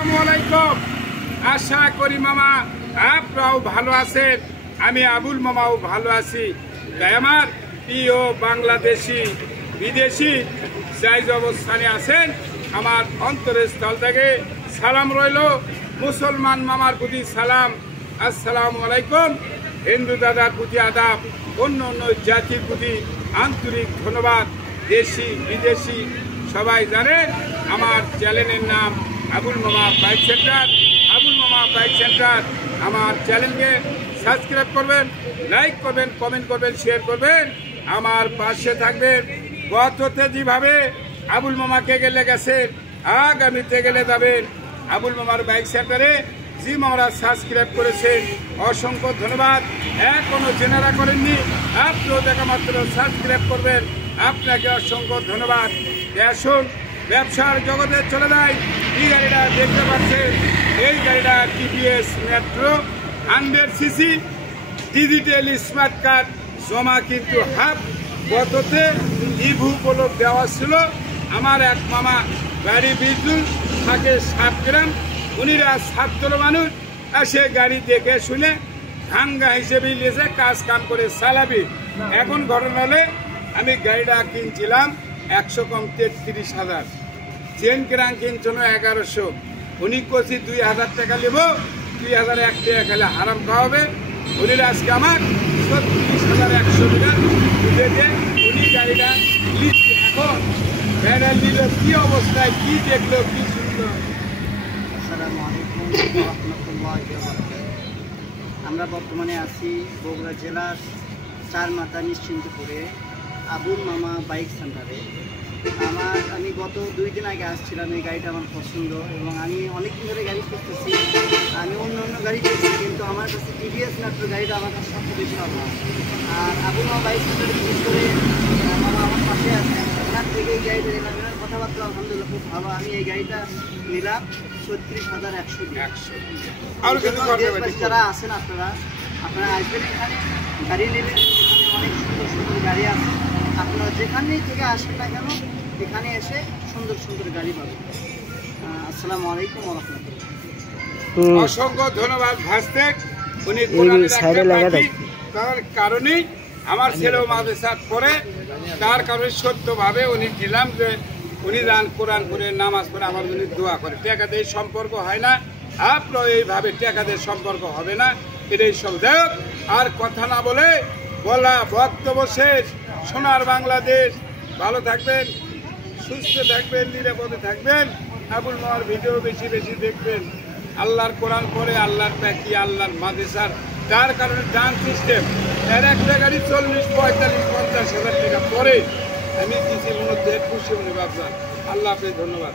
আসসালামু আলাইকুম। আশা করি মামা আপনারাও ভালো আছেন, আমি আবুল মামাও ভালো আছি। তাই আমার প্রিয় বাংলাদেশি বিদেশি যাই অবস্থানে আছেন, আমার অন্তরের স্থল থেকে সালাম রইল। মুসলমান মামার প্রতি সালাম, আসসালামু আলাইকুম। হিন্দু দাদার প্রতি আদাব, অন্য অন্য জাতির প্রতি আন্তরিক ধন্যবাদ। দেশি বিদেশি সবাই জানেন আমার চ্যানেলের নাম আবুল মামা বাইক সেন্টার। আবুল মামা বাইক সেন্টার আমার চ্যানেলকে সাবস্ক্রাইব করবেন, লাইক করবেন, কমেন্ট করবেন, শেয়ার করবেন, আমার পাশে থাকবেন। গততে যেভাবে আবুল মামাকে গেলে গেছেন, আগামীতে গেলে যাবেন। আবুল মামার বাইক সেন্টারে যে মামারা সাবস্ক্রাইব করেছেন অসংখ্য ধন্যবাদ। এখনো জেনারা করেননি, আপনিও দেখা মাত্র সাবস্ক্রাইব করবেন, আপনাকে অসংখ্য ধন্যবাদ। আসুন ব্যবসার জগতে চলে যায়। এই গাড়িটা দেখতে পাচ্ছেন, এই গাড়িটা TVS metro 100cc digital smart card জমা কিন্তু হাফ। গততে ইভু বলে দেওয়া ছিল। আমার এক মামা গাড়ি বিদ্যুৎ থাকে 7 গ্রাম, উনিরা ছাত্র মানুষ, সে গাড়ি দেখে শুনে ভাঙ্গা হিসেবে নিয়েছে, কাজ কাম করে চালাবি। এখন ঘটনা হলে আমি গাড়িটা কিনছিলাম 100 কম 33,000, চেন কেরাং কিনছিল 1100। উনি করছি 2,000 টাকা নেব, 2,001 টাকা খেলে হারাম খাওয়াবে। উনি আজকে আমার 36,100 টাকা বুঝে দিয়ে উনি গাড়িটা নিচ্ছে। এখন গাড়িটা নিল কি অবস্থায়, কি দেখলো, কি শুনলো। আসসালামু আলাইকুম ওয়া রাহমাতুল্লাহি ওয়া বারাকাতুহু। আমরা বর্তমানে আছি বগুড়া জেলার চারমাথা নিশ্চিন্তপুরে আবুল মামা বাইক সেন্টারে। আমি গত 2 দিন আগে আসছিলাম। এই গাড়িটা আমার পছন্দ এবং আমি অনেকদিন ধরে গাড়ি খুঁজতেছি। আমি অন্য গাড়ি পেয়েছি, কিন্তু আমার কাছে টিভিএস মেট্রো গাড়িটা আমার কাছে সবচেয়ে বেশি ভালো। আর আবুল মামা বাইক সেন্টারে বিশেষ করে মামা আমার পাশে আছে, ওনার থেকে এই গাড়িটা নিলাম। এনার কথাবার্তা আলহামদুলিল্লাহ খুব ভালো। আমি এই গাড়িটা নিলাম 36,100। যারা আছেন আপনারা আসবেন এখানে, গাড়ি নেবেন। এখানে অনেক সুন্দর সুন্দর গাড়ি আছে। আপনারা যেখানেই থেকে আসেন না কেন, এখানে এসে সুন্দর সুন্দর গাড়ি পাবেন। আসসালামু আলাইকুম ওয়া রাহমাতুল্লাহ। অসংখ্য ধন্যবাদ ভাস্তে। উনি তার কারণে আমার ছেলেও মাদ্রাসা পড়ে, তার কারণে সত্যভাবে উনি দিলাম যে উনি দান কোরআন করে নামাজ পড়ে আমার উনি দোয়া করে। টাকাদের সম্পর্ক হয় না, আপনার এইভাবে টাকাদের সম্পর্ক হবে না, এটাই সব। যাই হোক, আর কথা না বলে বলা বক্তব্য শেষ। সোনার বাংলাদেশ, ভালো থাকবেন, সুস্থ থাকবেন, নিরাপদে থাকবেন। আবুল মামার ভিডিও বেশি বেশি দেখবেন। আল্লাহর কোরআন পড়ে, আল্লাহর প্যাকি, আল্লাহর মাদ্রাসার, যার কারণে ডান সিস্টেম এর একটা গাড়ি 40, 45, 50 হাজার টাকা পরে আমি দিচ্ছি মনে খুশি মনে ভাবলাম। আল্লাহ হাফেজ, ধন্যবাদ।